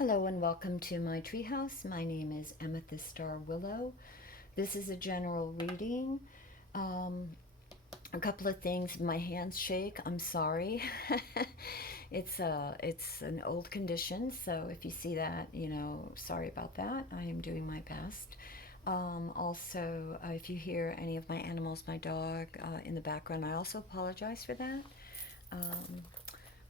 Hello and welcome to my treehouse. My name is Amethyst Starwillow. This is a general reading. A couple of things. My hands shake. I'm sorry. It's an old condition, so if you see that, sorry about that. I am doing my best. Also, if you hear any of my animals, my dog in the background, I also apologize for that. Um,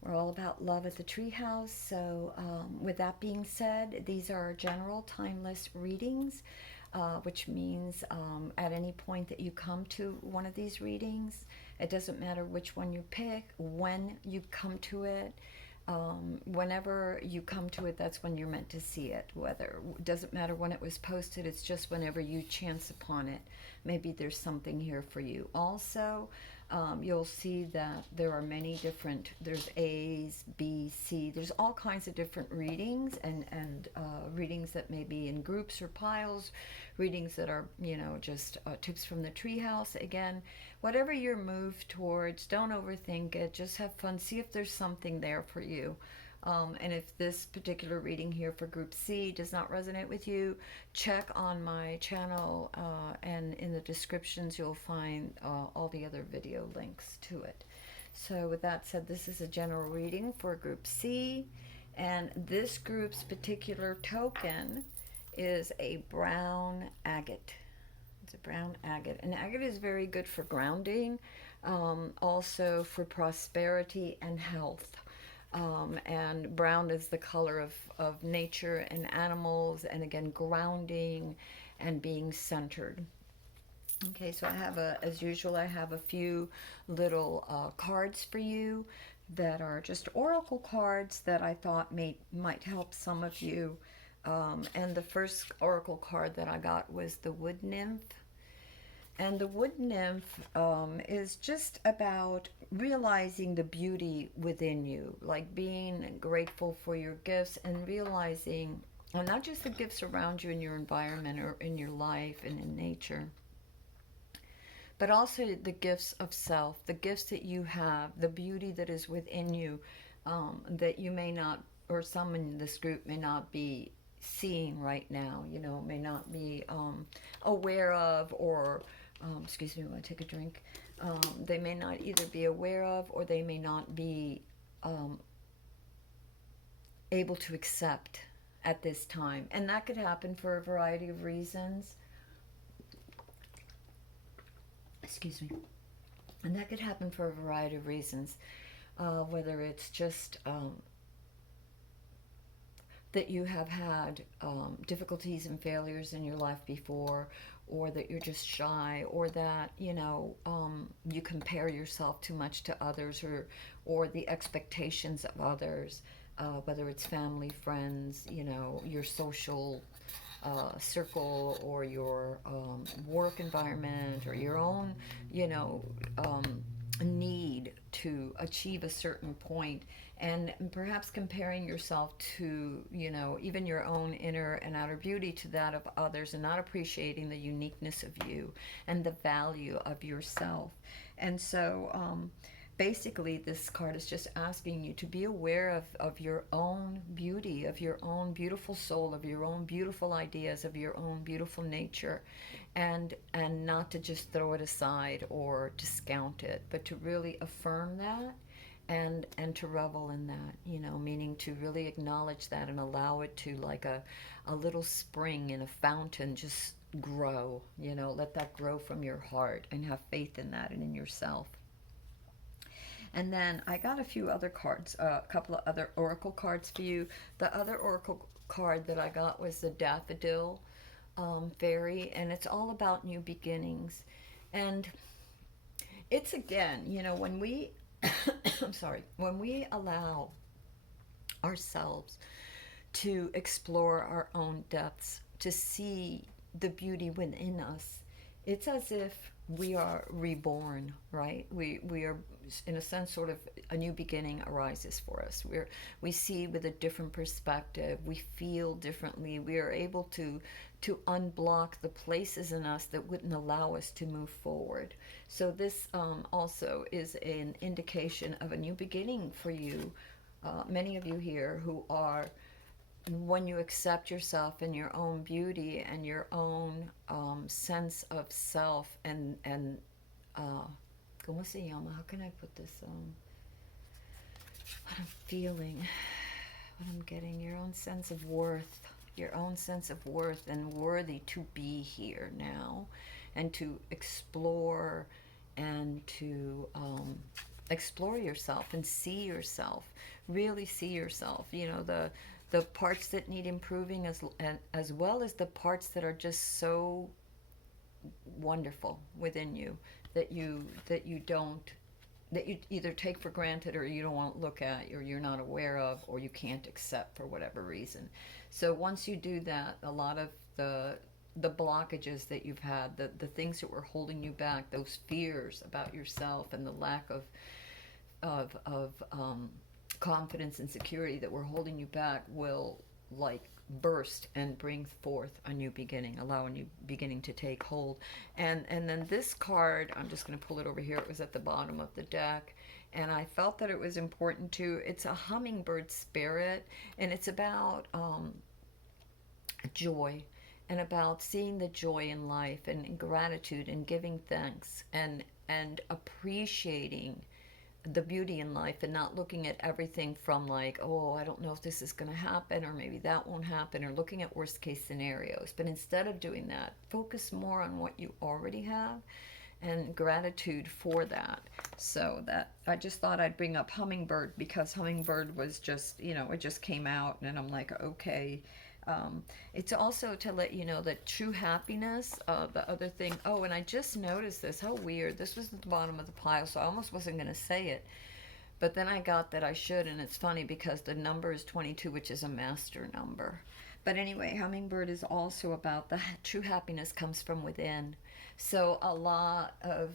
we're all about love at the treehouse. So, with that being said, these are general timeless readings, which means at any point that you come to one of these readings, it doesn't matter which one you pick, when you come to it. Whenever you come to it, that's when you're meant to see it. Whether it doesn't matter when it was posted, it's just whenever you chance upon it. Maybe there's something here for you. Also, you'll see that there are many different, there's A's, B, C, there's all kinds of different readings and readings that may be in groups or piles, readings that are, just tips from the treehouse. Again, whatever you're moved towards, don't overthink it, just have fun, see if there's something there for you. And if this particular reading here for Group C does not resonate with you, check on my channel, and in the descriptions you'll find all the other video links to it. So with that said, this is a general reading for Group C, and this group's particular token is a brown agate. It's a brown agate, and agate is very good for grounding, also for prosperity and health. And brown is the color of nature and animals, and again, grounding and being centered. Okay, so I have as usual, I have a few little cards for you that are just oracle cards that I thought might help some of you. And the first oracle card that I got was the Wood Nymph. And the Wood Nymph is just about realizing the beauty within you, like being grateful for your gifts and realizing, and not just the gifts around you in your environment or in your life and in nature, but also the gifts of self, the gifts that you have, the beauty that is within you, that you may not, or some in this group may not be seeing right now, may not be aware of, or excuse me, I want to take a drink. They may not either be aware of, or they may not be able to accept at this time. And that could happen for a variety of reasons. Excuse me. And that could happen for a variety of reasons. Whether it's just that you have had difficulties and failures in your life before, or that you're just shy, or that you compare yourself too much to others, or the expectations of others, whether it's family, friends, your social circle, or your work environment, or your own need to achieve a certain point, and perhaps comparing yourself to even your own inner and outer beauty to that of others, and not appreciating the uniqueness of you and the value of yourself. And so basically this card is just asking you to be aware of your own beauty, of your own beautiful soul, of your own beautiful ideas, of your own beautiful nature, and not to just throw it aside or discount it, but to really affirm that, and to revel in that, meaning to really acknowledge that and allow it to, like a little spring in a fountain, just grow, let that grow from your heart, and have faith in that and in yourself. And then I got a few other cards, a couple of other oracle cards for you. The other oracle card that I got was the Daffodil Fairy, and it's all about new beginnings. And it's, again, when we I'm sorry, when we allow ourselves to explore our own depths, to see the beauty within us, it's as if we are reborn, right? We are, in a sense, sort of a new beginning arises for us. We see with a different perspective. We feel differently. We are able to unblock the places in us that wouldn't allow us to move forward. So this also is an indication of a new beginning for you. Many of you here who are when you accept yourself and your own beauty and your own sense of self and uh, ¿cómo se llama? How can I put this? What I'm feeling, what I'm getting, your own sense of worth, your own sense of worth and worthy to be here now and to explore and to explore yourself and see yourself, really see yourself, you know, the parts that need improving as well as the parts that are just so wonderful within you that you don't, that you either take for granted or you don't want to look at or you're not aware of or you can't accept for whatever reason. So once you do that, a lot of the blockages that you've had, the things that were holding you back, those fears about yourself and the lack of confidence and security that were holding you back will like burst and bring forth a new beginning, allow a new beginning to take hold. And then this card, I'm just going to pull it over here. It was at the bottom of the deck, and I felt that it was important to. It's a hummingbird spirit, and it's about joy and about seeing the joy in life and gratitude and giving thanks and appreciating the beauty in life and not looking at everything from like, oh, I don't know if this is going to happen or maybe that won't happen, or looking at worst case scenarios. But instead of doing that, focus more on what you already have and gratitude for that. So that I just thought I'd bring up hummingbird because hummingbird was just, you know, it just came out and I'm like, okay. It's also to let you know that true happiness, the other thing, oh, and I just noticed this, how weird. This was at the bottom of the pile, so I almost wasn't going to say it. But then I got that I should, and it's funny because the number is 22, which is a master number. But anyway, hummingbird is also about the true happiness comes from within. So a lot of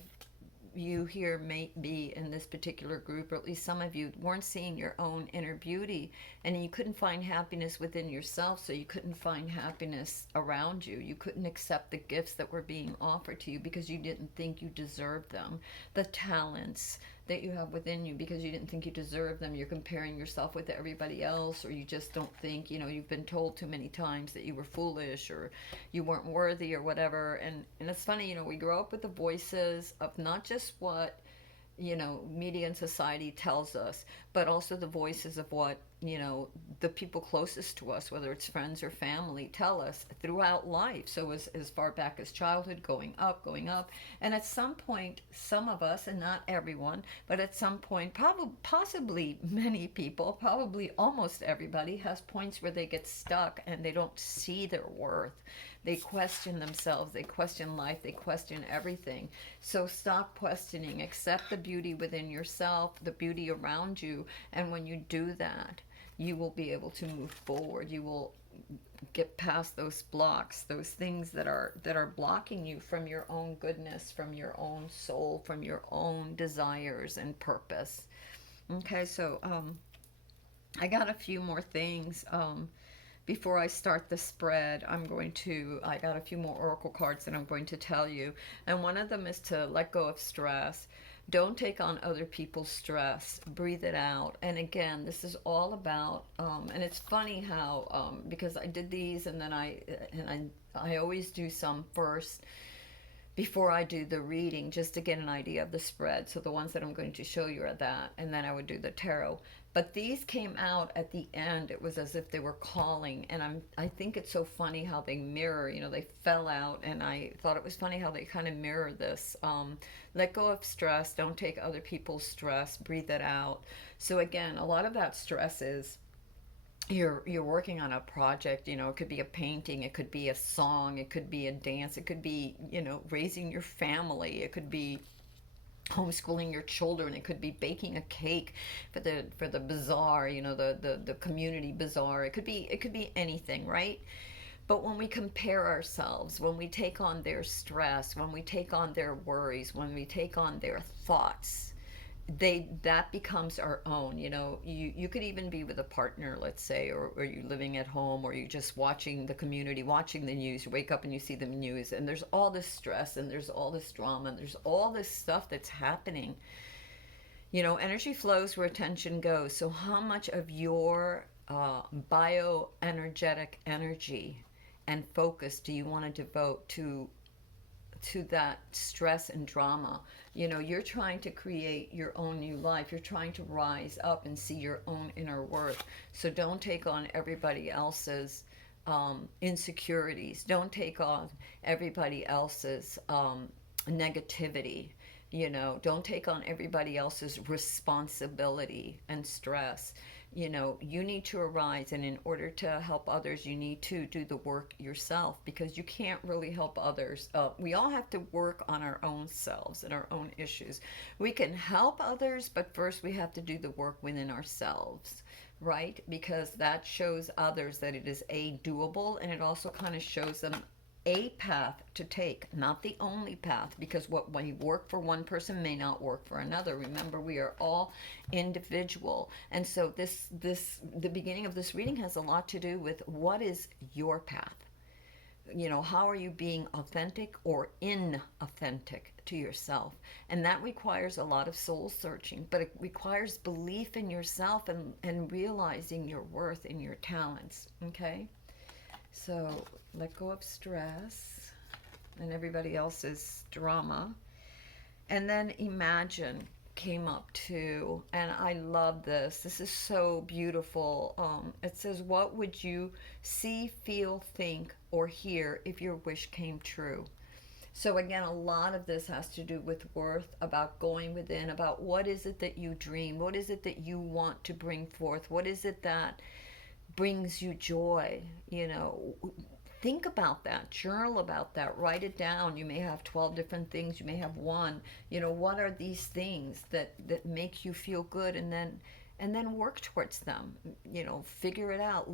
you here may be in this particular group, or at least some of you weren't seeing your own inner beauty, and you couldn't find happiness within yourself, so you couldn't find happiness around you. You couldn't accept the gifts that were being offered to you because you didn't think you deserved them. The talents that you have within you, because you didn't think you deserved them. You're comparing yourself with everybody else, or you just don't think, you know, you've been told too many times that you were foolish or you weren't worthy or whatever. And it's funny, you know, we grow up with the voices of not just what, you know, media and society tells us, but also the voices of what, you know, the people closest to us, whether it's friends or family, tell us throughout life. So as far back as childhood, going up, going up. And at some point, some of us, and not everyone, but at some point, probably, possibly many people, probably almost everybody has points where they get stuck and they don't see their worth. They question themselves, they question life, they question everything. So stop questioning, accept the beauty within yourself, the beauty around you, and when you do that, you will be able to move forward. You will get past those blocks, those things that are blocking you from your own goodness, from your own soul, from your own desires and purpose. Okay, so I got a few more things. Before I start the spread, I got a few more oracle cards that I'm going to tell you. And one of them is to let go of stress. Don't take on other people's stress. Breathe it out. And again, this is all about, and it's funny how, because I did these and then I always do some first before I do the reading just to get an idea of the spread. So the ones that I'm going to show you are that, and then I would do the tarot. But these came out at the end. It was as if they were calling, and I think it's so funny how they mirror. You know, they fell out, and I thought it was funny how they kind of mirror this. Let go of stress. Don't take other people's stress. Breathe it out. So again, a lot of that stress is you're working on a project. You know, it could be a painting, it could be a song, it could be a dance, it could be, you know, raising your family, it could be homeschooling your children, it could be baking a cake for the bazaar, you know, the community bazaar, it could be anything, right? But when we compare ourselves, when we take on their stress, when we take on their worries, when we take on their thoughts, they that becomes our own. You know, you could even be with a partner, let's say, or you living at home, or you just watching the community, watching the news. You wake up and you see the news, and there's all this stress and there's all this drama and there's all this stuff that's happening. You know, energy flows where attention goes. So how much of your bioenergetic energy and focus do you want to devote to that stress and drama? You know, you're trying to create your own new life. You're trying to rise up and see your own inner worth. So don't take on everybody else's insecurities. Don't take on everybody else's negativity. You know, don't take on everybody else's responsibility and stress. You know, you need to arise, and in order to help others, you need to do the work yourself, because you can't really help others. We all have to work on our own selves and our own issues. We can help others, but first we have to do the work within ourselves, right? Because that shows others that it is a doable, and it also kind of shows them a path to take, not the only path, because what may work for one person may not work for another. Remember, we are all individual. And so the beginning of this reading has a lot to do with what is your path. You know, how are you being authentic or inauthentic to yourself? And that requires a lot of soul searching, but it requires belief in yourself and realizing your worth and your talents. Okay? So let go of stress and everybody else's drama. And then imagine came up too. And I love this. This is so beautiful. It says, what would you see, feel, think, or hear if your wish came true? So again, a lot of this has to do with worth, about going within, about what is it that you dream? What is it that you want to bring forth? What is it that brings you joy? You know, think about that, journal about that, write it down. You may have 12 different things, you may have one. You know, what are these things that make you feel good? And then work towards them. You know, figure it out,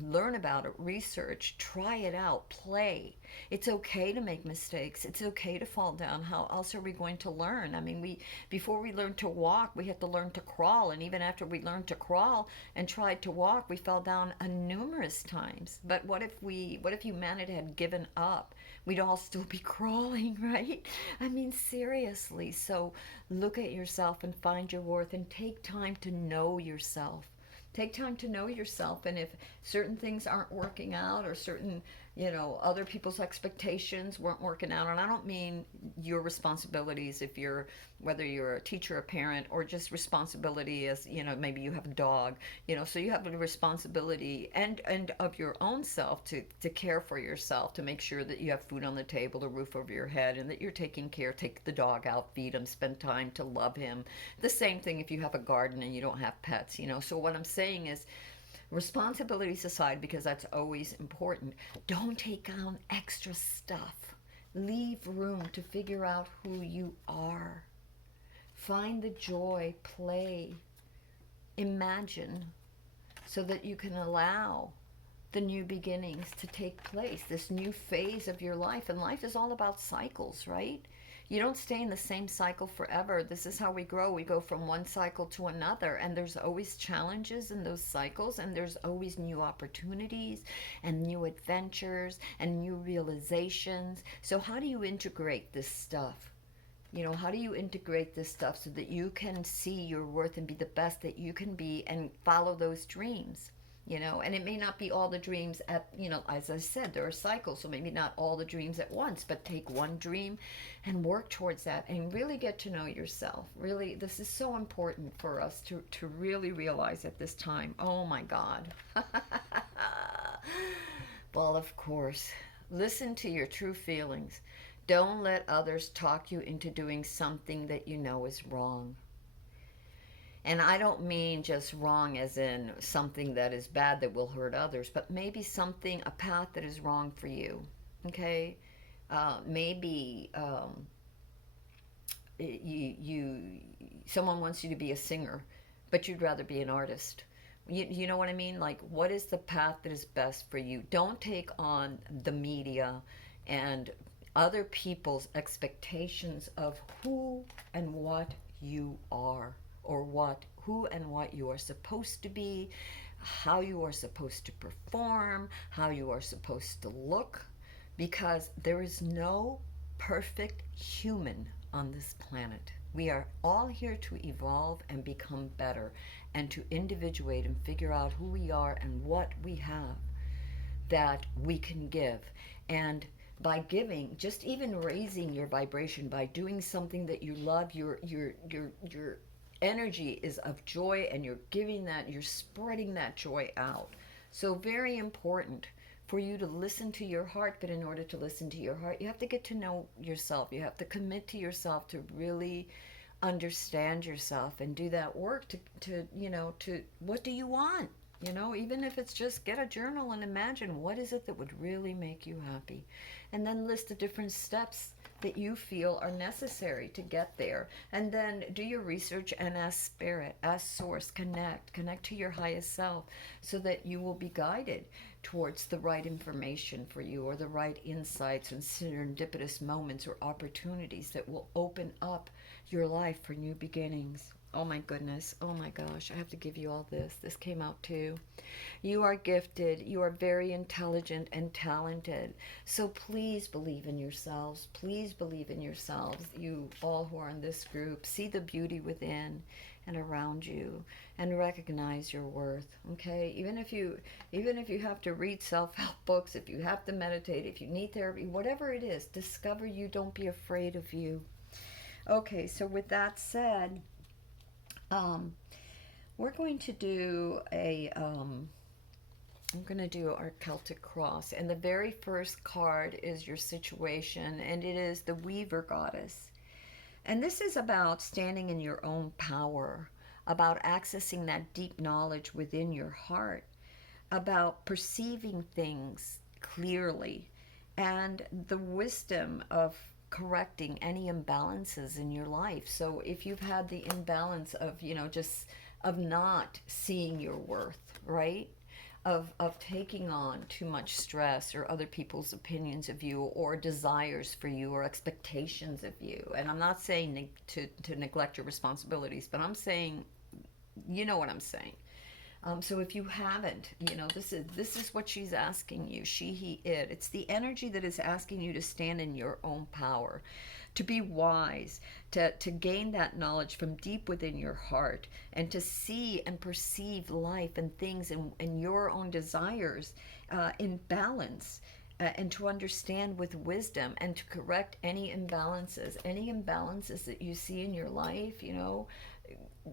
learn about it, research, try it out, play. It's okay to make mistakes. It's okay to fall down. How else are we going to learn? I mean, before we learned to walk, we had to learn to crawl, and even after we learned to crawl and tried to walk, we fell down numerous times. But what if humanity had given up? We'd all still be crawling, right? I mean, seriously. So look at yourself and find your worth, and take time to know yourself. Take time to know yourself. And if certain things aren't working out, or certain, you know, other people's expectations weren't working out, and I don't mean your responsibilities, if you're, whether you're a teacher, a parent, or just responsibility as, you know, maybe you have a dog, you know, so you have a responsibility and of your own self to care for yourself, to make sure that you have food on the table, a roof over your head, and that you're taking care. Take the dog out, feed him, spend time to love him. The same thing if you have a garden and you don't have pets, you know. So what I'm saying is, responsibilities aside, because that's always important, don't take on extra stuff. Leave room to figure out who you are. Find the joy, play, imagine, so that you can allow the new beginnings to take place, this new phase of your life. And life is all about cycles, right? You don't stay in the same cycle forever. This is how we grow. We go from one cycle to another, and there's always challenges in those cycles, and there's always new opportunities and new adventures and new realizations. So how do you integrate this stuff? You know, how do you integrate this stuff so that you can see your worth and be the best that you can be and follow those dreams? You know, and it may not be all the dreams at, you know, as I said, there are cycles, so maybe not all the dreams at once, but take one dream and work towards that and really get to know yourself. Really, this is so important for us to really realize at this time. Oh my God. Well, of course, listen to your true feelings. Don't let others talk you into doing something that you know is wrong. And I don't mean just wrong as in something that is bad that will hurt others, but maybe something, a path that is wrong for you. Okay? Maybe someone wants you to be a singer, but you'd rather be an artist. You know what I mean? Like, what is the path that is best for you? Don't take on the media and other people's expectations of who and what you are, or who and what you are supposed to be, how you are supposed to perform, how you are supposed to look, because there is no perfect human on this planet. We are all here to evolve and become better and to individuate and figure out who we are and what we have that we can give. And by giving, just even raising your vibration by doing something that you love, your energy is of joy, and you're giving that, you're spreading that joy out. So very important for you to listen to your heart. But in order to listen to your heart, you have to get to know yourself. You have to commit to yourself to really understand yourself and do that work to to what do you want, even if it's just get a journal and imagine what is it that would really make you happy, and then list the different steps that you feel are necessary to get there. And then do your research and ask spirit, ask source, connect to your highest self, so that you will be guided towards the right information for you, or the right insights and serendipitous moments or opportunities that will open up your life for new beginnings. Oh my goodness. Oh my gosh. I have to give you all this. This came out too. You are gifted. You are very intelligent and talented. So please believe in yourselves. Please believe in yourselves. You all who are in this group, see the beauty within and around you, and recognize your worth. Okay? Even if you have to read self-help books, if you have to meditate, if you need therapy, whatever it is, discover you. Don't be afraid of you. Okay, so with that said, um, we're going to do I'm going to do our Celtic cross. And the very first card is your situation, and it is the Weaver Goddess. And this is about standing in your own power, about accessing that deep knowledge within your heart, about perceiving things clearly, and the wisdom of correcting any imbalances in your life. So if you've had the imbalance of, just of not seeing your worth, right? Of taking on too much stress or other people's opinions of you, or desires for you, or expectations of you. And I'm not saying to neglect your responsibilities, but I'm saying, you know what I'm saying. So if you haven't, this is what she's asking you. She, he, it. It's the energy that is asking you to stand in your own power, to be wise, to gain that knowledge from deep within your heart, and to see and perceive life and things and your own desires in balance. And to understand with wisdom, and to correct any imbalances that you see in your life.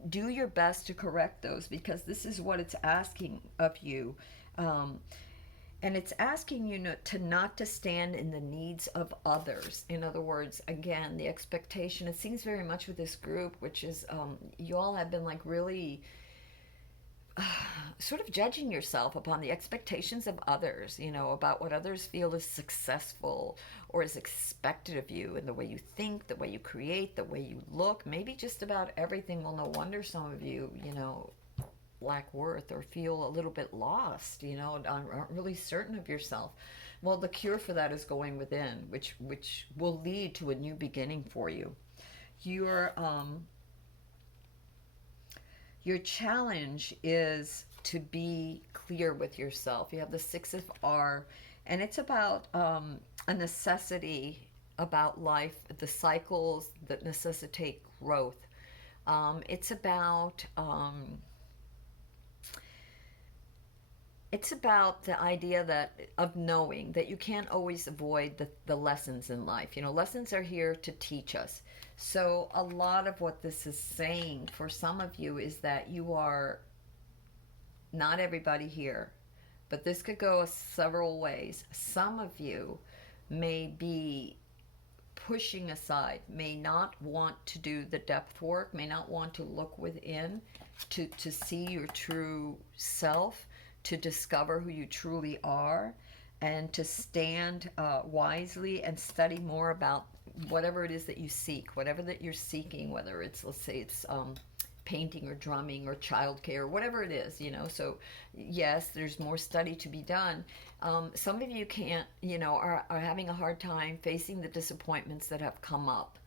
Do your best to correct those, because this is what it's asking of you. Um, and it's asking you to not to stand in the needs of others. In other words, again, the expectation, it seems very much with this group, which is you all have been like really sort of judging yourself upon the expectations of others, about what others feel is successful or is expected of you, and the way you think, the way you create, the way you look, maybe just about everything. Well, no wonder some of you, lack worth or feel a little bit lost, aren't really certain of yourself. Well, the cure for that is going within, which will lead to a new beginning for you. Your your challenge is to be clear with yourself. You have the Six of R, and it's about a necessity about life, the cycles that necessitate growth. It's about the idea that of knowing that you can't always avoid the lessons in life. Lessons are here to teach us. So a lot of what this is saying for some of you is that you are not everybody here, but this could go several ways. Some of you may be pushing aside, may not want to do the depth work, may not want to look within to see your true self, to discover who you truly are, and to stand wisely and study more about whatever it is that you seek, whatever that you're seeking, whether it's, let's say it's painting or drumming or childcare, whatever it is, So yes, there's more study to be done. Some of you can't, are having a hard time facing the disappointments that have come up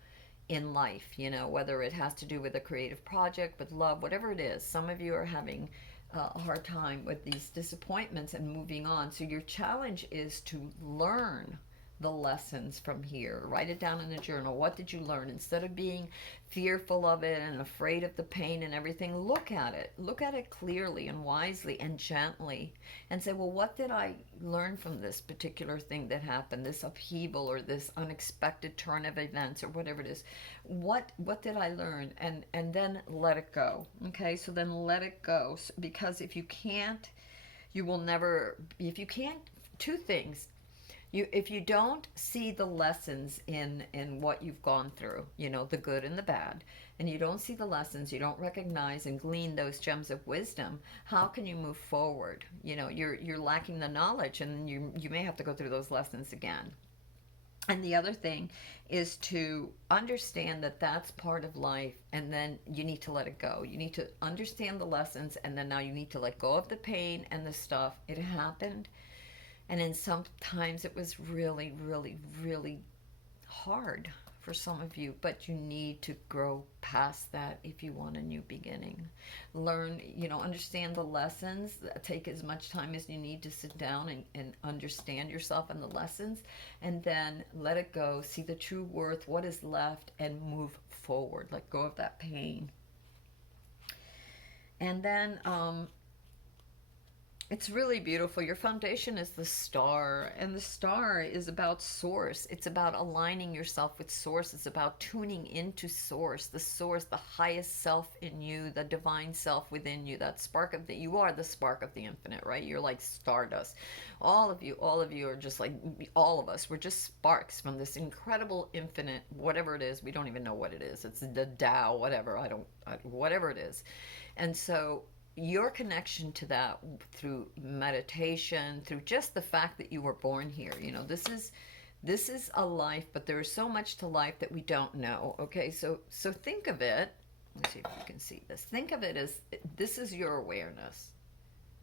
in life, whether it has to do with a creative project, with love, whatever it is. Some of you are having a hard time with these disappointments and moving on. So your challenge is to learn the lessons from here. Write it down in a journal. What did you learn? Instead of being fearful of it and afraid of the pain and everything, look at it. Look at it clearly and wisely and gently and say, well, what did I learn from this particular thing that happened, this upheaval or this unexpected turn of events or whatever it is? What did I learn? And then let it go. Okay, so then let it go. Because if you can't, you will never, if you can't, two things. If you don't see the lessons in what you've gone through, you know, the good and the bad, and you don't see the lessons, you don't recognize and glean those gems of wisdom, how can you move forward? You know, you're lacking the knowledge, and you may have to go through those lessons again. And the other thing is to understand that that's part of life, and then you need to let it go. You need to understand the lessons, and then now you need to let go of the pain and the stuff. It happened, and then sometimes it was really, really, really hard for some of you, but you need to grow past that if you want a new beginning. Learn, you know, understand the lessons. Take as much time as you need to sit down and understand yourself and the lessons, and then let it go. See the true worth, what is left, and move forward. Let go of that pain. And then it's really beautiful. Your foundation is the star, and the star is about source. It's about aligning yourself with source. It's about tuning into source, the highest self in you, the divine self within you, that spark of the, you are the spark of the infinite, right? You're like stardust. All of you are just like, all of us, we're just sparks from this incredible infinite, whatever it is. We don't even know what it is. It's the Tao, whatever. Whatever it is. And so your connection to that through meditation, through just the fact that you were born here, you know, this is a life, but there is so much to life that we don't know. Okay, so think of it, let's see if you can see this, think of it as this is your awareness.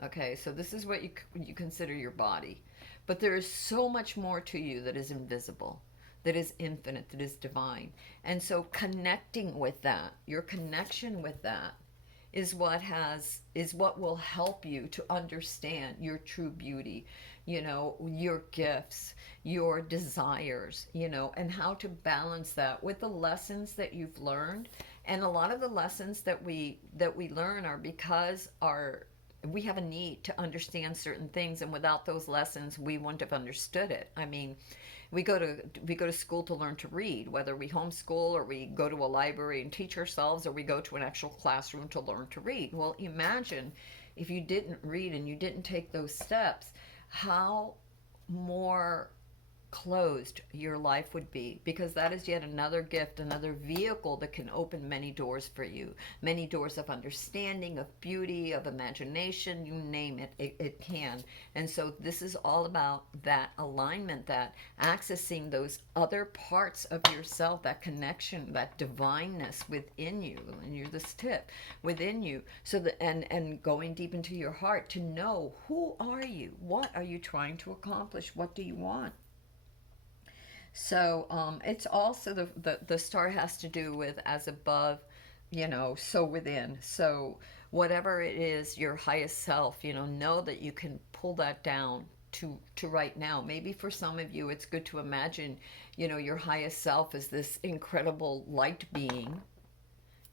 Okay, so this is what you consider your body, but there is so much more to you that is invisible, that is infinite, that is divine. And so connecting with that, your connection with that, is what will help you to understand your true beauty, you know, your gifts, your desires, you know, and how to balance that with the lessons that you've learned. And a lot of the lessons that we learn are because we have a need to understand certain things, and without those lessons we wouldn't have understood it. I mean, we go to school to learn to read, whether we homeschool or we go to a library and teach ourselves, or we go to an actual classroom to learn to read. Well, imagine if you didn't read and you didn't take those steps, how more closed your life would be, because that is yet another gift, another vehicle that can open many doors for you, many doors of understanding, of beauty, of imagination, you name it, it can. And so this is all about that alignment, that accessing those other parts of yourself, that connection, that divineness within you, and you're this tip within you, so that and going deep into your heart to know, who are you, what are you trying to accomplish, what do you want. So it's also the star has to do with as above, you know, so within. So whatever it is, your highest self, you know that you can pull that down to right now. Maybe for some of you, it's good to imagine, you know, your highest self is this incredible light being,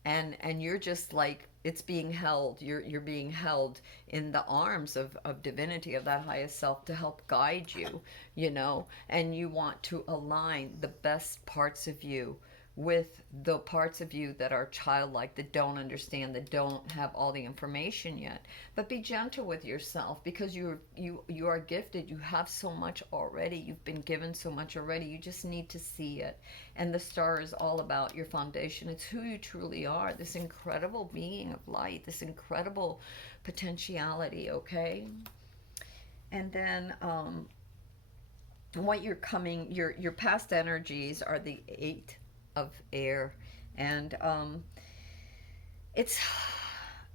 and you're just like, it's being held, you're being held in the arms of divinity, of that highest self, to help guide you, you know. And you want to align the best parts of you with the parts of you that are childlike, that don't understand, that don't have all the information yet. But be gentle with yourself, because you are gifted. You have so much already. You've been given so much already. You just need to see it. And the star is all about your foundation. It's who you truly are, this incredible being of light, this incredible potentiality, okay? And then what you're coming, your past energies are the 8 of air, and it's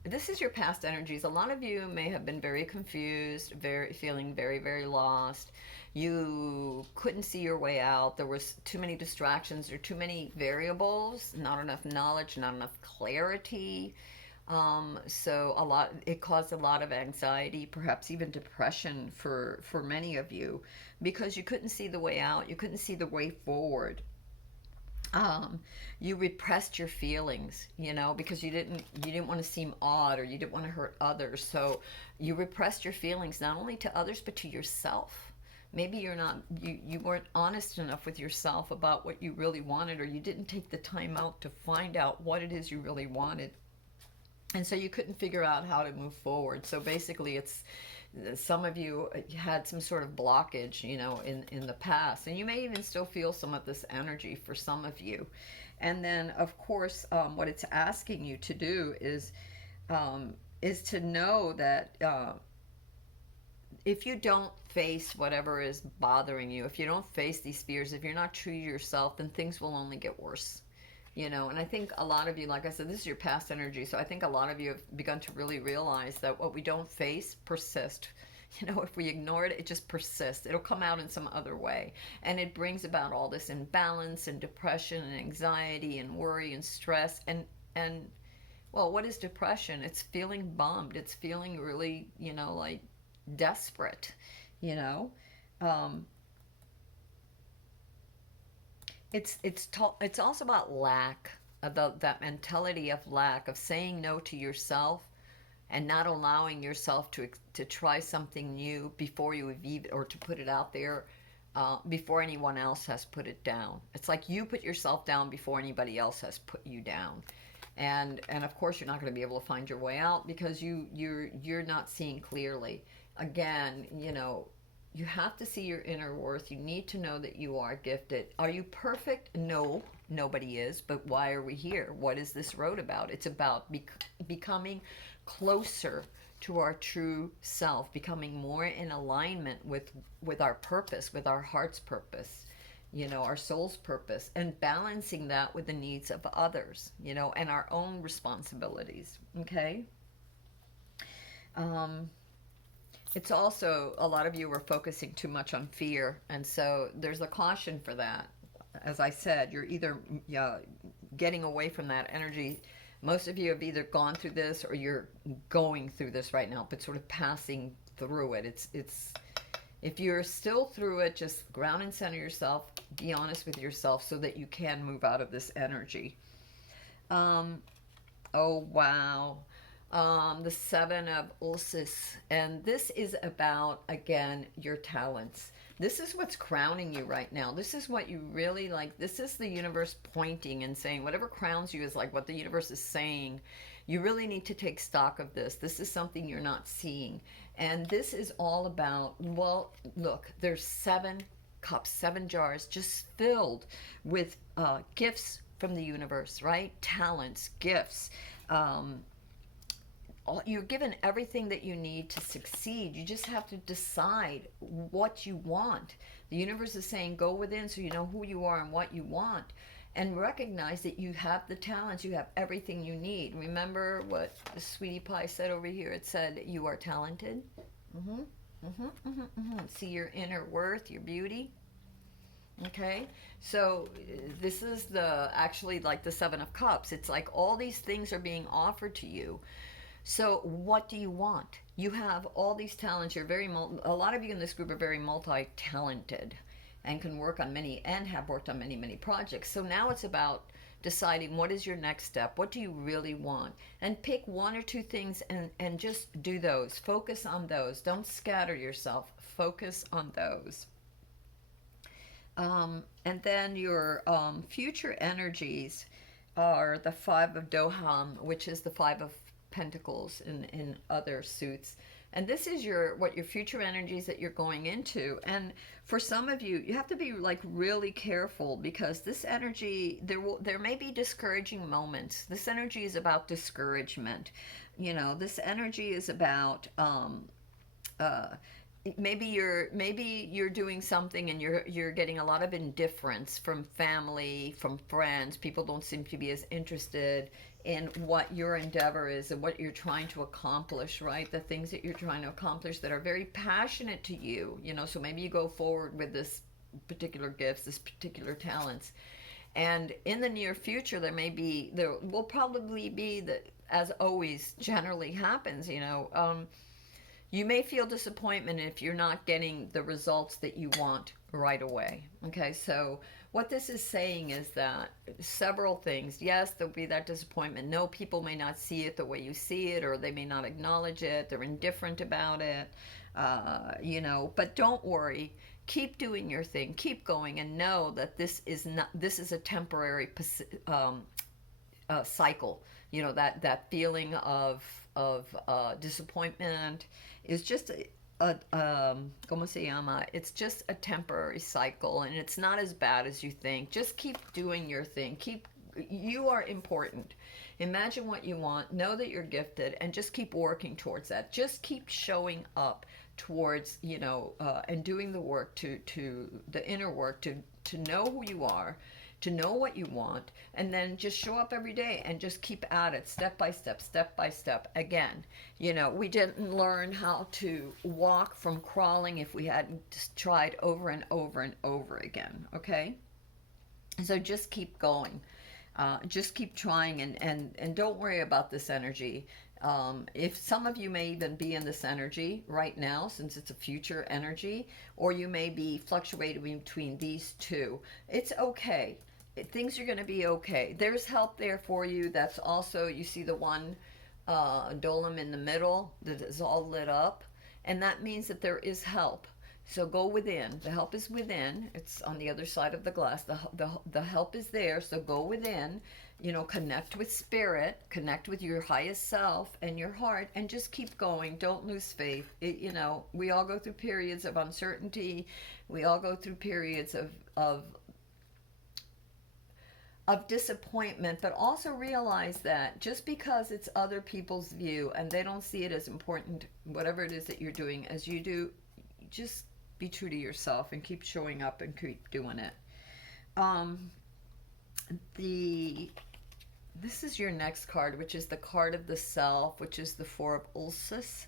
this is your past energies. A lot of you may have been very confused, feeling very, very lost. You couldn't see your way out. There was too many distractions or too many variables, not enough knowledge, not enough clarity. So it caused a lot of anxiety, perhaps even depression for many of you, because you couldn't see the way out, you couldn't see the way forward. um, you repressed your feelings, because you didn't want to seem odd, or you didn't want to hurt others. So you repressed your feelings, not only to others but to yourself. Maybe you weren't honest enough with yourself about what you really wanted, or you didn't take the time out to find out what it is you really wanted, and so you couldn't figure out how to move forward. So basically, it's some of you had some sort of blockage, in the past, and you may even still feel some of this energy for some of you. And then, of course, what it's asking you to do is to know that if you don't face whatever is bothering you, if you don't face these fears, if you're not true to yourself, then things will only get worse. And I think a lot of you, like I said, this is your past energy, so I think a lot of you have begun to really realize that what we don't face persists. If we ignore it, it just persists. It'll come out in some other way, and it brings about all this imbalance and depression and anxiety and worry and stress. And well, what is depression? It's feeling bummed. It's feeling really, like desperate. you know um, it's also about lack, of that mentality of lack, of saying no to yourself, and not allowing yourself to try something new before you have even, or to put it out there, before anyone else has put it down. It's like you put yourself down before anybody else has put you down. And of course you're not going to be able to find your way out, because you're not seeing clearly. Again, you have to see your inner worth. You need to know that you are gifted. Are you perfect? No, nobody is. But why are we here? What is this road about? It's about becoming closer to our true self, becoming more in alignment with our purpose, with our heart's purpose, our soul's purpose, and balancing that with the needs of others, and our own responsibilities. Okay. Um, it's also, a lot of you are focusing too much on fear, and so there's a caution for that. As I said, you're either getting away from that energy. Most of you have either gone through this, or you're going through this right now, but sort of passing through it. It's If you're still through it, just ground and center yourself. Be honest with yourself so that you can move out of this energy. Um, oh, wow. The Seven of Ulysses. And this is about, again, your talents. This is what's crowning you right now. This is what you really like. This is the universe pointing and saying, whatever crowns you is like what the universe is saying. You really need to take stock of this. This is something you're not seeing. And this is all about, well, look, there's 7 cups, 7 jars just filled with gifts from the universe, right? Talents, gifts. You're given everything that you need to succeed. You just have to decide what you want. The universe is saying, go within so you know who you are and what you want. And recognize that you have the talents, you have everything you need. Remember what the sweetie pie said over here? It said, you are talented. Mm-hmm, mm-hmm, mm-hmm, mm-hmm. See your inner worth, your beauty. Okay, so this is actually like the 7 of Cups. It's like all these things are being offered to you. So what do you want? You have all these talents. You're a lot of you in this group are very multi-talented, and can work on many, and have worked on many, many projects. So now it's about deciding, what is your next step? What do you really want? And pick 1 or 2 things, and just do those. Focus on those. Don't scatter yourself. Focus on those. And then your future energies are the 5 of Doham, which is the 5 of Pentacles in other suits. And this is what your future energies that you're going into. And for some of you, you have to be like really careful, because this energy, there may be discouraging moments. This energy is about discouragement. This energy is about uh, maybe you're doing something, and you're getting a lot of indifference from family, from friends. People don't seem to be as interested in what your endeavor is and what you're trying to accomplish, right? The things that you're trying to accomplish that are very passionate to you. So maybe you go forward with this particular gifts, this particular talents, and in the near future there will probably be as always generally happens, you may feel disappointment if you're not getting the results that you want right away. Okay, so what this is saying is that several things. Yes, there'll be that disappointment. No, people may not see it the way you see it, or they may not acknowledge it. They're indifferent about it. But don't worry. Keep doing your thing. Keep going, and know that this is a temporary cycle. That feeling of disappointment is just ¿cómo se llama? It's just a temporary cycle, and it's not as bad as you think. Just keep doing your thing. You are important. Imagine what you want. Know that you're gifted, and just keep working towards that. Just keep showing up towards, and doing the work to the inner work to know who you are, to know what you want, and then just show up every day and just keep at it, step by step, step by step. Again, we didn't learn how to walk from crawling if we hadn't just tried over and over and over again. Okay, so just keep going. Just keep trying, and don't worry about this energy. If some of you may even be in this energy right now, since it's a future energy, or you may be fluctuating between these two, it's okay. Things are going to be okay. There's help there for you. That's also, you see the one dolem in the middle that is all lit up, and that means that there is help. So go within. The help is within. It's on the other side of the glass. The help is there. So go within. Connect with spirit, connect with your highest self and your heart, and just keep going. Don't lose faith. We all go through periods of uncertainty. We all go through periods of disappointment, but also realize that just because it's other people's view and they don't see it as important, whatever it is that you're doing, as you do, just be true to yourself and keep showing up and keep doing it. This is your next card, which is the card of the self, which is the Four of Ulysses.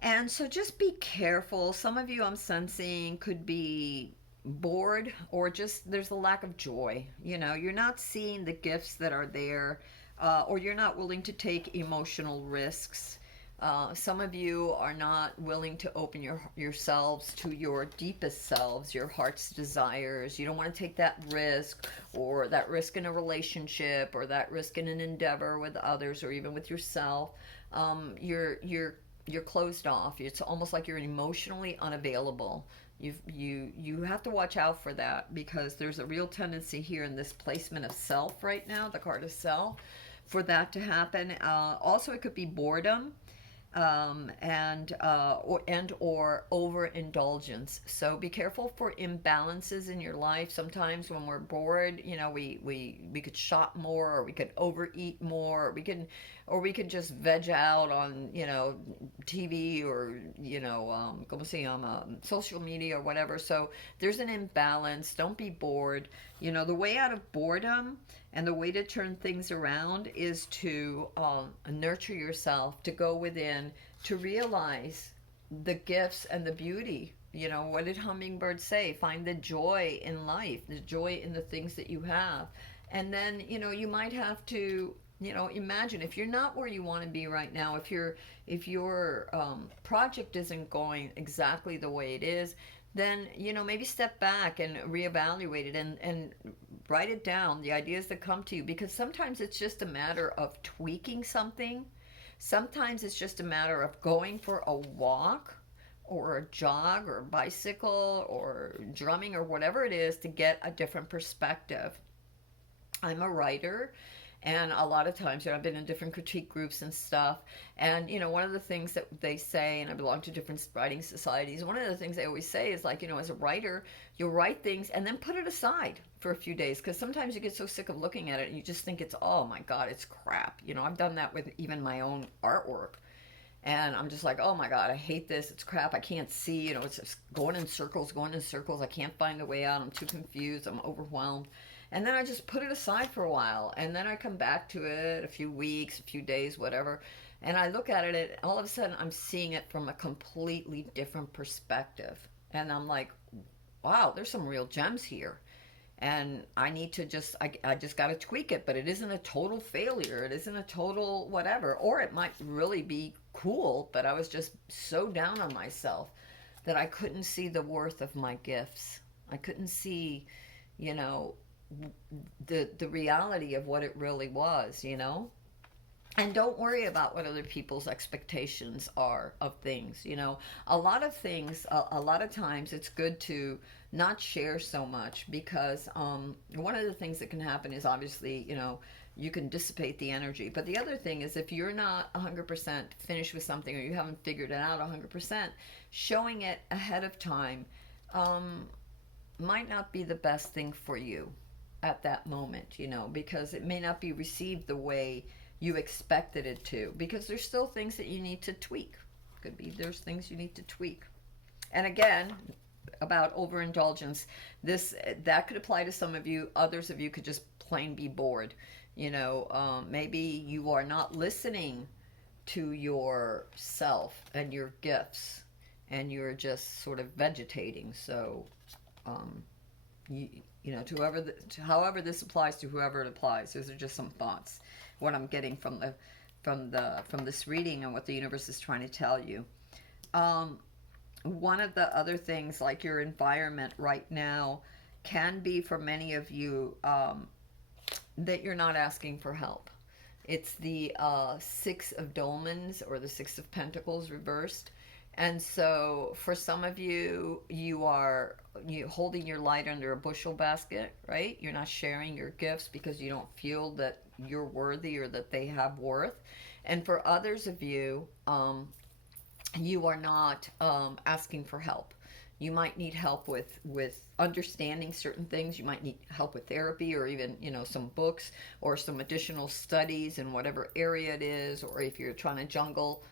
And so just be careful. Some of you, I'm sensing, could be bored, or just there's a lack of joy. You're not seeing the gifts that are there, or you're not willing to take emotional risks. Some of you are not willing to open yourselves to your deepest selves, your heart's desires. You don't want to take that risk, or that risk in a relationship, or that risk in an endeavor with others, or even with yourself. You're closed off. It's almost like you're emotionally unavailable. You have to watch out for that, because there's a real tendency here in this placement of self right now, the card of self, for that to happen. Also, it could be boredom. Or overindulgence. So be careful for imbalances in your life. Sometimes when we're bored, we could shop more, or we could overeat more, or we could just veg out on TV, or como se llama, social media or whatever. So there's an imbalance. Don't be bored. The way out of boredom and the way to turn things around is to nurture yourself, to go within, to realize the gifts and the beauty. What did Hummingbird say? Find the joy in life, the joy in the things that you have. And then, you might have to, imagine if you're not where you want to be right now, if your project isn't going exactly the way it is, then maybe step back and reevaluate it, and write it down, the ideas that come to you, because sometimes it's just a matter of tweaking something. Sometimes it's just a matter of going for a walk, or a jog, or a bicycle, or drumming, or whatever it is, to get a different perspective. I'm a writer, and a lot of times, I've been in different critique groups and stuff. And, one of the things that they say, and I belong to different writing societies, one of the things they always say is like, as a writer, you'll write things and then put it aside for a few days. Because sometimes you get so sick of looking at it, and you just think it's, oh my God, it's crap. I've done that with even my own artwork. And I'm just like, oh my God, I hate this. It's crap. I can't see. It's just going in circles, going in circles. I can't find the way out. I'm too confused. I'm overwhelmed. And then I just put it aside for a while. And then I come back to it a few weeks, a few days, whatever. And I look at it, and all of a sudden I'm seeing it from a completely different perspective. And I'm like, wow, there's some real gems here. and I need to just, I just got to tweak it. But it isn't a total failure, it isn't a total whatever, or it might really be cool, but I was just so down on myself that I couldn't see the worth of my gifts. I couldn't see, you know, the reality of what it really was, you know. And don't worry about what other people's expectations are of things, you know. A lot of things, a lot of times it's good to not share so much, because one of the things that can happen is, obviously, you know, you can dissipate the energy. But the other thing is, if you're not 100% finished with something, or you haven't figured it out 100%, showing it ahead of time um, might not be the best thing for you at that moment, you know, because it may not be received the way you expected it to, because there's still things that you need to tweak. Could be there's things you need to tweak. And again, about overindulgence, this, that could apply to some of you. Others of you could just plain be bored. You know, maybe you are not listening to yourself and your gifts, and you're just sort of vegetating. So um, you, you know, to whoever, to however this applies to whoever it applies. Those are just some thoughts. What I'm getting from the from this reading and what the universe is trying to tell you. Um, One of the other things, like your environment right now, can be for many of you that you're not asking for help. It's the Six of Dolmens, or the Six of Pentacles reversed. And so for some of you, you holding your light under a bushel basket, right? You're not sharing your gifts because you don't feel that you're worthy or that they have worth. And for others of you, you are not asking for help. You might need help with understanding certain things. You might need help with therapy, or even, you know, some books, or some additional studies in whatever area it is. Or if you're trying to juggle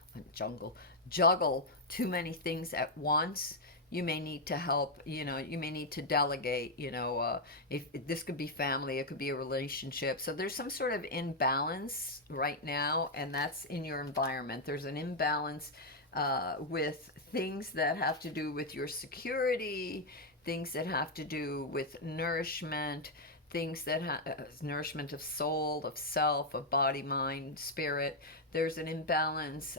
too many things at once, you may need to help. You know, you may need to delegate. You know, if this could be family, it could be a relationship. So there's some sort of imbalance right now, and that's in your environment. There's an imbalance with things that have to do with your security, things that have to do with nourishment, things that nourishment of soul, of self, of body, mind, spirit. There's an imbalance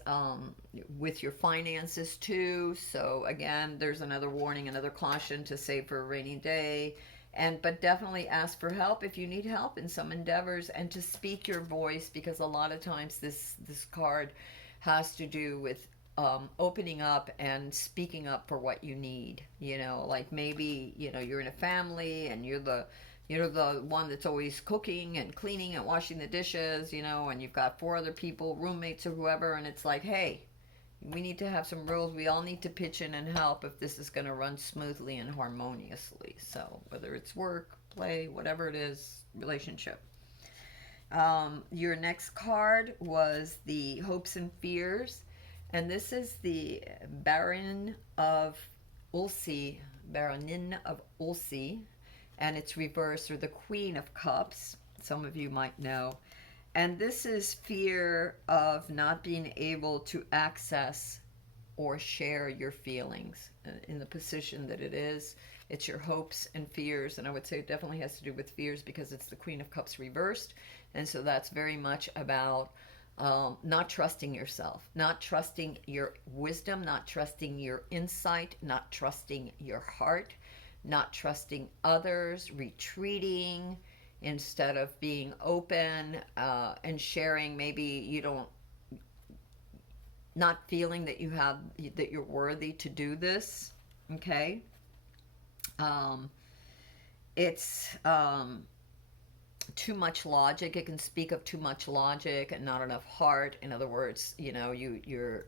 with your finances too. So again, there's another warning, another caution to save for a rainy day. And but definitely ask for help if you need help in some endeavors, and to speak your voice, because a lot of times this card has to do with opening up and speaking up for what you need. You know, like maybe, you know, you're in a family and you're the one that's always cooking and cleaning and washing the dishes, you know, and you've got four other people, roommates or whoever, and it's like, hey, we need to have some rules. We all need to pitch in and help if this is going to run smoothly and harmoniously. So whether it's work, play, whatever it is, relationship. Your next card was the Hopes and Fears, and this is the Baron of Ulci, Baronin of Ulci, and it's reversed, or the Queen of Cups. Some of you might know. And this is fear of not being able to access or share your feelings in the position that it is. It's your hopes and fears, and I would say it definitely has to do with fears, because it's the Queen of Cups reversed. And so that's very much about not trusting yourself, not trusting your wisdom, not trusting your insight, not trusting your heart, not trusting others, retreating instead of being open and sharing. Maybe you don't, not feeling that you have, that you're worthy to do this. Okay. um, it's too much logic. It can speak of too much logic and not enough heart. In other words, you know, you're,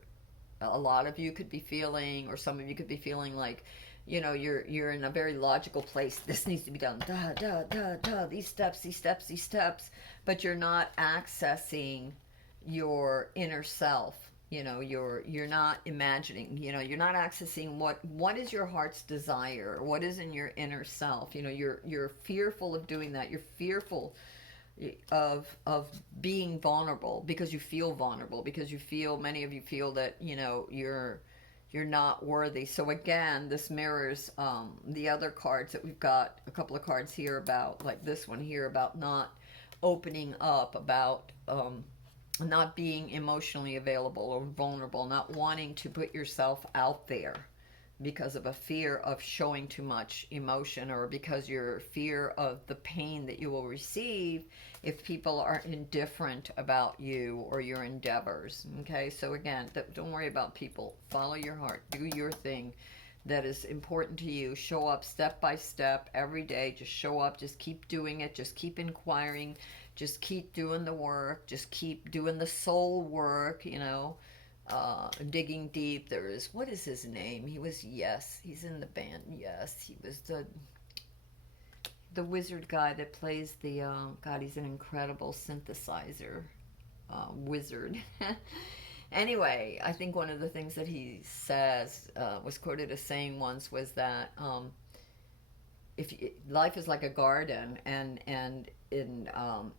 a lot of you could be feeling, or some of you could be feeling like, you know, you're in a very logical place. This needs to be done, da da da da, these steps, these steps, these steps, but you're not accessing your inner self. You know, you're not imagining, you know, you're not accessing what is your heart's desire, what is in your inner self. You know, you're fearful of doing that. You're fearful of being vulnerable, because you feel vulnerable, because you feel, many of you feel that, you know, you're not worthy. So again, this mirrors the other cards that we've got, a couple of cards here about, like this one here, about not opening up, about not being emotionally available or vulnerable, not wanting to put yourself out there because of a fear of showing too much emotion, or because your fear of the pain that you will receive if people are indifferent about you or your endeavors. Okay, so again, don't worry about people. Follow your heart. Do your thing that is important to you. Show up step by step every day. Just show up. Just keep doing it. Just keep inquiring. Just keep doing the work. Just keep doing the soul work, you know. Digging deep. There is, what is his name? He was, yes, he's in the band. Yes, he was the wizard guy that plays the God, he's an incredible synthesizer wizard. Anyway, I think one of the things that he says, was quoted as saying once, was that if you, life is like a garden, and in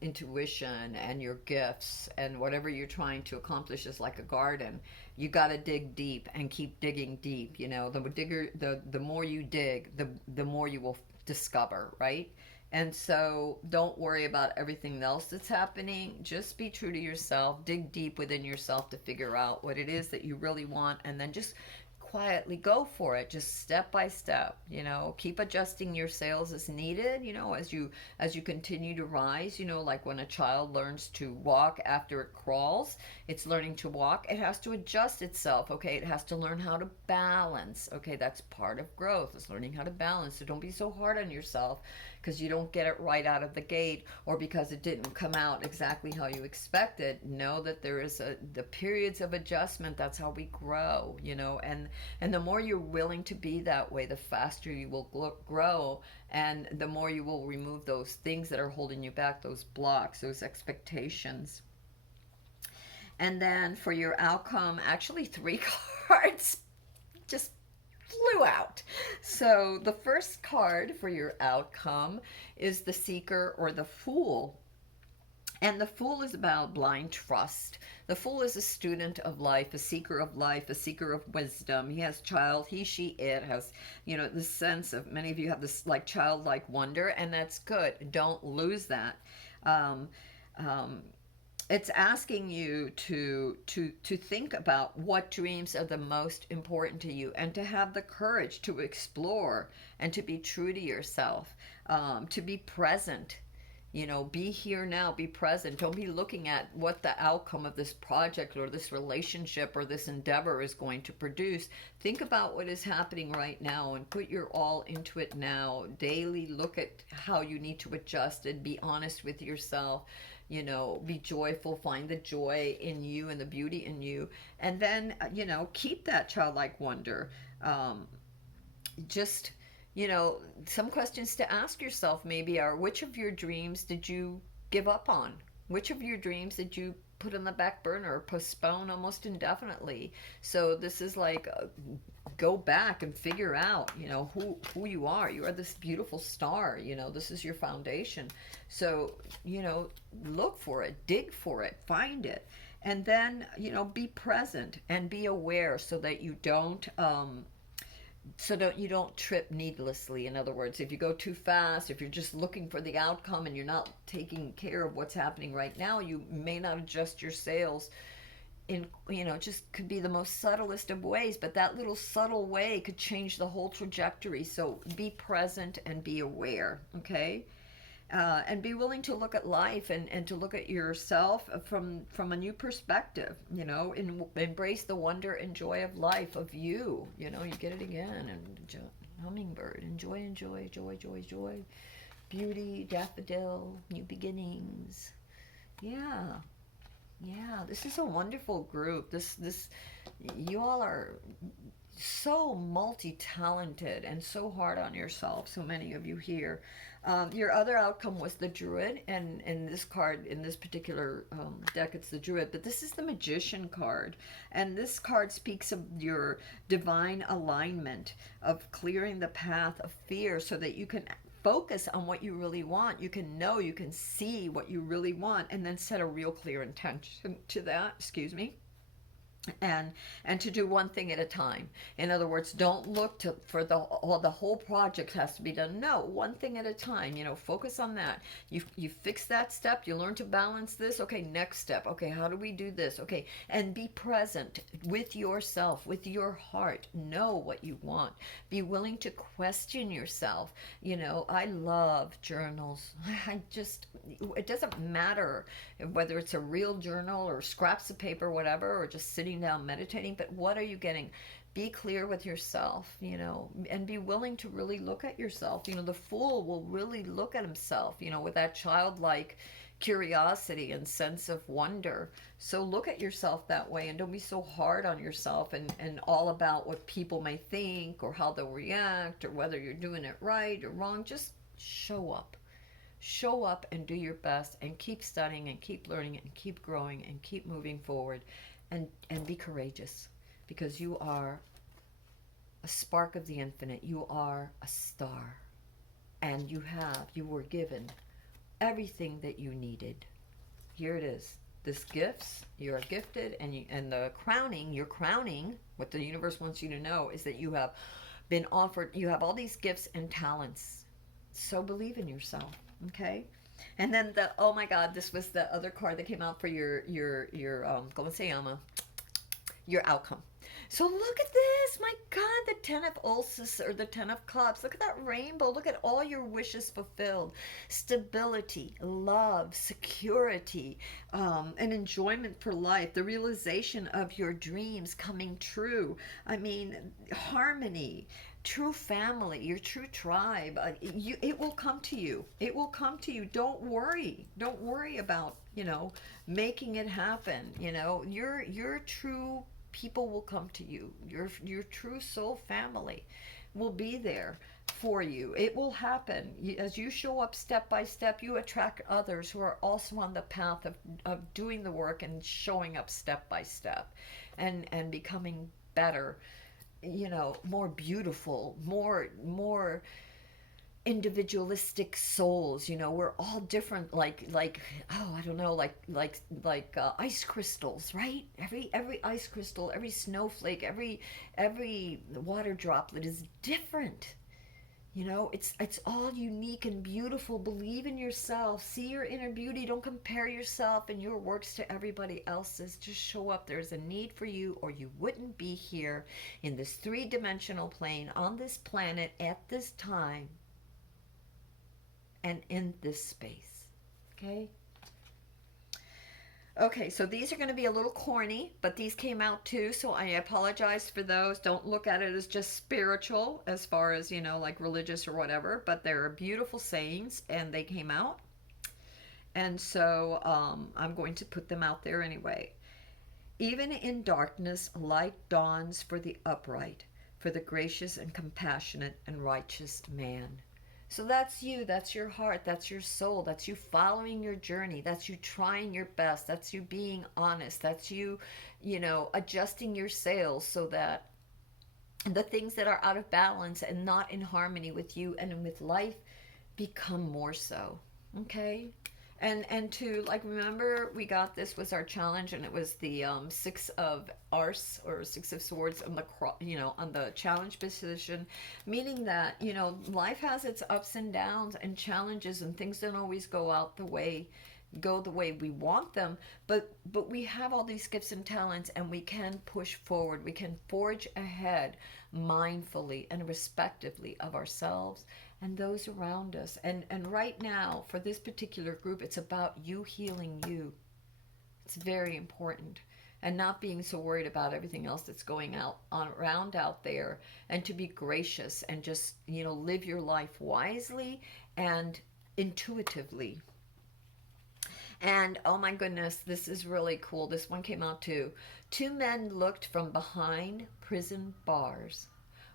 intuition and your gifts and whatever you're trying to accomplish is like a garden. You got to dig deep and keep digging deep. You know, the more you dig, the more you will discover, right? And so don't worry about everything else that's happening. Just be true to yourself. Dig deep within yourself to figure out what it is that you really want, and then just quietly go for it, just step by step. You know, keep adjusting your sails as needed, you know, as you continue to rise. You know, like when a child learns to walk after it crawls, it's learning to walk, it has to adjust itself. Okay, it has to learn how to balance. Okay, that's part of growth, is learning how to balance. So don't be so hard on yourself because you don't get it right out of the gate, or because it didn't come out exactly how you expected. Know that there is the periods of adjustment. That's how we grow, you know. And the more you're willing to be that way, the faster you will grow, and the more you will remove those things that are holding you back, those blocks, those expectations. And then for your outcome, actually three cards just flew out. So the first card for your outcome is the Seeker, or the Fool. And the Fool is about blind trust. The Fool is a student of life, a seeker of life, a seeker of wisdom. He has he, she, it has, you know, this sense of, many of you have this like childlike wonder, and that's good. Don't lose that. Um, um, it's asking you to think about what dreams are the most important to you, and to have the courage to explore and to be true to yourself, to be present. You know, be here now, be present. Don't be looking at what the outcome of this project or this relationship or this endeavor is going to produce. Think about what is happening right now and put your all into it now. Daily look at how you need to adjust and be honest with yourself. You know, be joyful, find the joy in you and the beauty in you. And then, you know, keep that childlike wonder. Just, you know, some questions to ask yourself maybe are, which of your dreams did you give up on? Which of your dreams did you put on the back burner or postpone almost indefinitely? So this is like, go back and figure out, you know, who you are. You are this beautiful star, you know, this is your foundation. So, you know, look for it, dig for it, find it. And then, you know, be present and be aware, so that you don't you don't trip needlessly. In other words, if you go too fast, if you're just looking for the outcome and you're not taking care of what's happening right now, you may not adjust your sails in, you know, just could be the most subtlest of ways, but that little subtle way could change the whole trajectory. So be present and be aware. Okay. And be willing to look at life, and to look at yourself from a new perspective. You know, embrace the wonder and joy of life, of you. You know, you get it again. And hummingbird, enjoy, joy, beauty, daffodil, new beginnings. Yeah, yeah. This is a wonderful group. This, you all are so multi-talented and so hard on yourself, so many of you here. Your other outcome was the Druid, and in this card, in this particular deck, it's the Druid, but this is the Magician card, and this card speaks of your divine alignment, of clearing the path of fear so that you can focus on what you really want. You can know, you can see what you really want, and then set a real clear intention to that, excuse me. and to do one thing at a time. In other words, don't look to for the whole project has to be done. No, one thing at a time. Focus on that. You fix that step. You learn to balance this. Okay, next step. Okay, how do we do this? Okay, and be present with yourself, with your heart. Know what you want. Be willing to question yourself. I love journals. I just it doesn't matter whether it's a real journal or scraps of paper, whatever, or just sitting down meditating, but what are you getting? Be clear with yourself, and be willing to really look at yourself. The fool will really look at himself, with that childlike curiosity and sense of wonder. So look at yourself that way, and don't be so hard on yourself and all about what people may think or how they'll react or whether you're doing it right or wrong. Just show up. Show up and do your best and keep studying and keep learning and keep growing and keep moving forward, and be courageous, because you are a spark of the infinite. You are a star, and you were given everything that you needed. Here it is. This gifts, you are gifted, and the crowning, your crowning, what the universe wants you to know is that you have been offered, you have all these gifts and talents. So believe in yourself, okay? And then oh my God, this was the other card that came out for your como se llama, your outcome. So look at this, my God, the 10 of ulcers, or the 10 of cups. Look at that rainbow. Look at all your wishes fulfilled. Stability, love, security, an enjoyment for life, the realization of your dreams coming true. I mean, harmony, true family, your true tribe. It will come to you. It will come to you. Don't worry. Don't worry about, making it happen. Your true people will come to you. Your true soul family will be there for you. It will happen. As you show up step by step, you attract others who are also on the path of doing the work and showing up step by step, and becoming better, more beautiful, more individualistic souls. We're all different, like oh, I don't know, like ice crystals, right? Every ice crystal, every snowflake, every water droplet is different. It's all unique and beautiful. Believe in yourself. See your inner beauty. Don't compare yourself and your works to everybody else's. Just show up. There's a need for you, or you wouldn't be here in this three-dimensional plane on this planet at this time and in this space. Okay? Okay, so these are going to be a little corny, but these came out too, so I apologize for those. Don't look at it as just spiritual, as far as, like religious or whatever, but they're beautiful sayings, and they came out. And so I'm going to put them out there anyway. Even in darkness, light dawns for the upright, for the gracious and compassionate and righteous man. So that's you, that's your heart, that's your soul, that's you following your journey, that's you trying your best, that's you being honest, that's you, adjusting your sails so that the things that are out of balance and not in harmony with you and with life become more so. Okay? And to, like, remember, we got, this was our challenge, and it was the 6 of arse, or 6 of swords on the on the challenge position, meaning that life has its ups and downs and challenges, and things don't always go the way we want them, but we have all these gifts and talents, and we can push forward. We can forge ahead mindfully and respectively of ourselves and those around us. And right now, for this particular group, it's about you healing you. It's very important. And not being so worried about everything else that's going around out there, and to be gracious and just, live your life wisely and intuitively. And oh my goodness, this is really cool. This one came out too. 2 men looked from behind prison bars.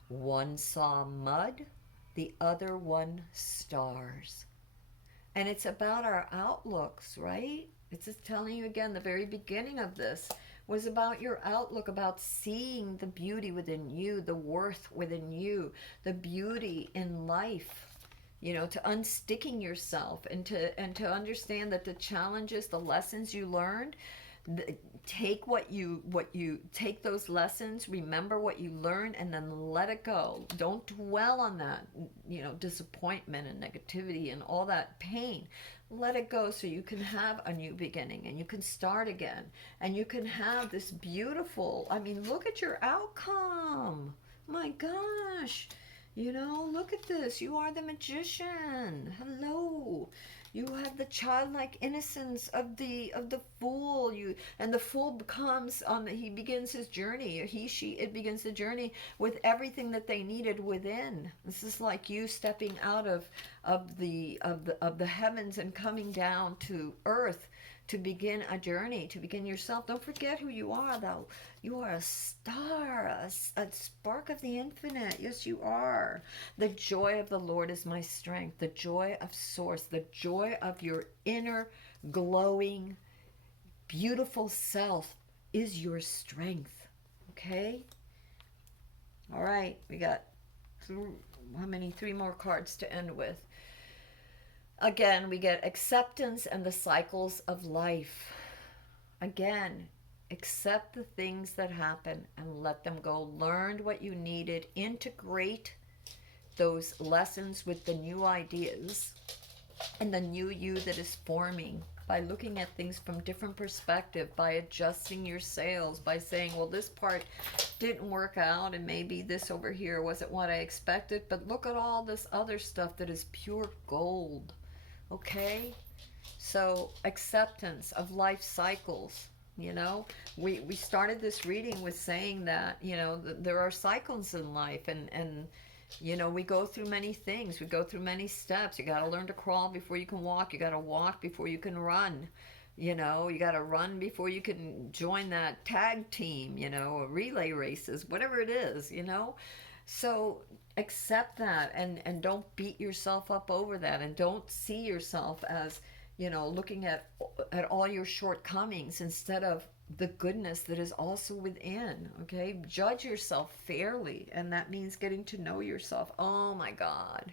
One saw mud, the other one stars. And it's about our outlooks, right? It's just telling you again, the very beginning of this was about your outlook, about seeing the beauty within you, the worth within you, the beauty in life. To unsticking yourself, and to understand that the challenges, the lessons you learned, Take take those lessons, remember what you learned, and then let it go. Don't dwell on that, disappointment and negativity and all that pain. Let it go so you can have a new beginning and you can start again and you can have this beautiful, I mean, look at your outcome. My gosh. Look at this. You are the magician. Hello. You have the childlike innocence of the fool. And the fool becomes he begins his journey. It begins the journey with everything that they needed within. This is like you stepping out of the heavens and coming down to earth to begin a journey, to begin yourself. Don't forget who you are, though. You are a star, a spark of the infinite. Yes, you are. The joy of the Lord is my strength. The joy of Source, the joy of your inner, glowing, beautiful self is your strength. Okay? All right, we got how many? 3 more cards to end with. Again, we get acceptance and the cycles of life. Again, accept the things that happen and let them go. Learn what you needed. Integrate those lessons with the new ideas and the new you that is forming by looking at things from different perspective, by adjusting your sails, by saying, well, this part didn't work out and maybe this over here wasn't what I expected, but look at all this other stuff that is pure gold. Okay, so acceptance of life cycles. We started this reading with saying that there are cycles in life, and we go through many things. We go through many steps. You got to learn to crawl before you can walk. You got to walk before you can run. You got to run before you can join that tag team. Relay races, whatever it is. So accept that and don't beat yourself up over that, and don't see yourself as looking at all your shortcomings instead of the goodness that is also within. Okay, judge yourself fairly, and that means getting to know yourself. Oh my God.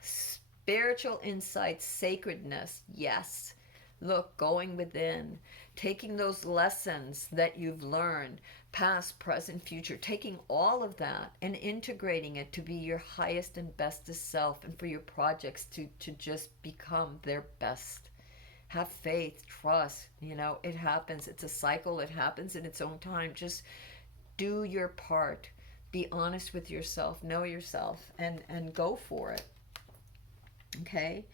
Spiritual insight, sacredness. Yes. Look, going within, taking those lessons that you've learned, past, present, future, taking all of that and integrating it to be your highest and bestest self, and for your projects to just become their best. Have faith, trust, it happens. It's a cycle. It happens in its own time. Just do your part. Be honest with yourself, know yourself, and go for it. Okay?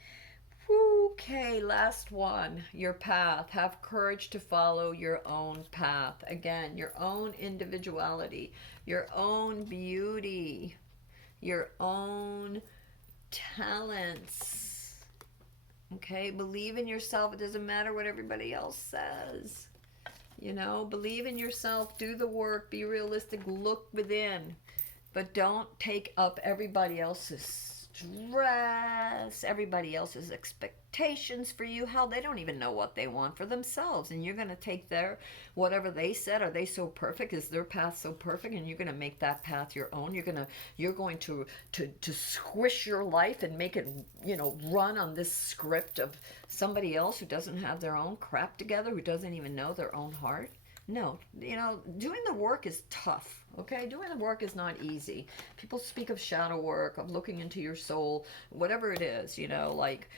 Okay, last one. Your path. Have courage to follow your own path. Again, your own individuality, your own beauty, your own talents. Okay, believe in yourself. It doesn't matter what everybody else says. Believe in yourself. Do the work. Be realistic. Look within. But don't take up everybody else's stress, everybody else's expectations for you. Hell, they don't even know what they want for themselves, and you're going to take whatever they said. Are they so perfect? Is their path so perfect? And you're going to make that path your own. You're going to squish your life and make it run on this script of somebody else who doesn't have their own crap together, who doesn't even know their own heart. No, doing the work is tough, okay? Doing the work is not easy. People speak of shadow work, of looking into your soul, whatever it is, like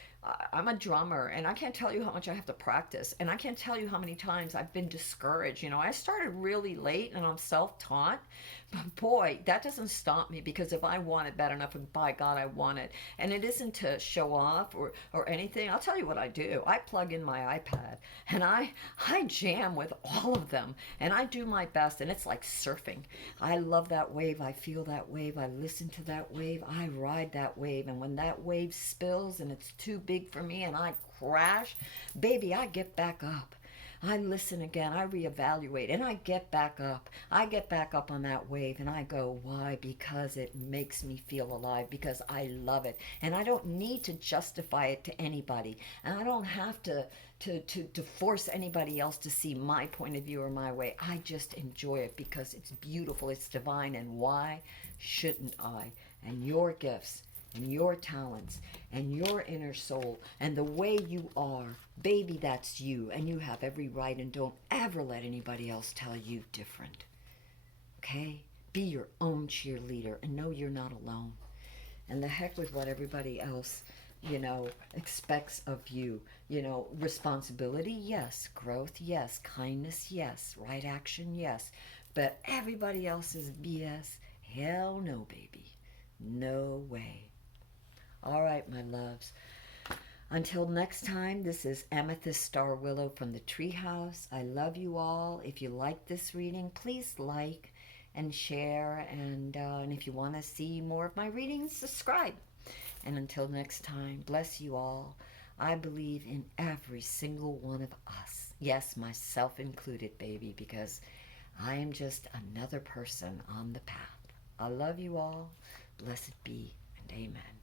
I'm a drummer, and I can't tell you how much I have to practice, and I can't tell you how many times I've been discouraged. I started really late, and I'm self-taught, but boy, that doesn't stop me, because if I want it bad enough, and by God, I want it, and it isn't to show off or anything. I'll tell you what I do. I plug in my iPad, and I jam with all of them, and I do my best, and it's like surfing. I love that wave. I feel that wave. I listen to that wave. I ride that wave, and when that wave spills and it's too big for me and I crash, baby, I get back up. I listen again, I reevaluate, and I get back up. I get back up on that wave, and I go, why? Because it makes me feel alive, because I love it. And I don't need to justify it to anybody. And I don't have to force anybody else to see my point of view or my way. I just enjoy it because it's beautiful, it's divine, and why shouldn't I? And your gifts, and your talents and your inner soul and the way you are. Baby, that's you, and you have every right, and don't ever let anybody else tell you different. Okay? Be your own cheerleader and know you're not alone. And the heck with what everybody else, expects of you. Responsibility, yes. Growth, yes. Kindness, yes. Right action, yes. But everybody else's BS, hell no, baby. No way. All right, my loves. Until next time, this is Amethyst Starwillow from the Treehouse. I love you all. If you like this reading, please like and share. And if you want to see more of my readings, subscribe. And until next time, bless you all. I believe in every single one of us. Yes, myself included, baby, because I am just another person on the path. I love you all. Blessed be and amen.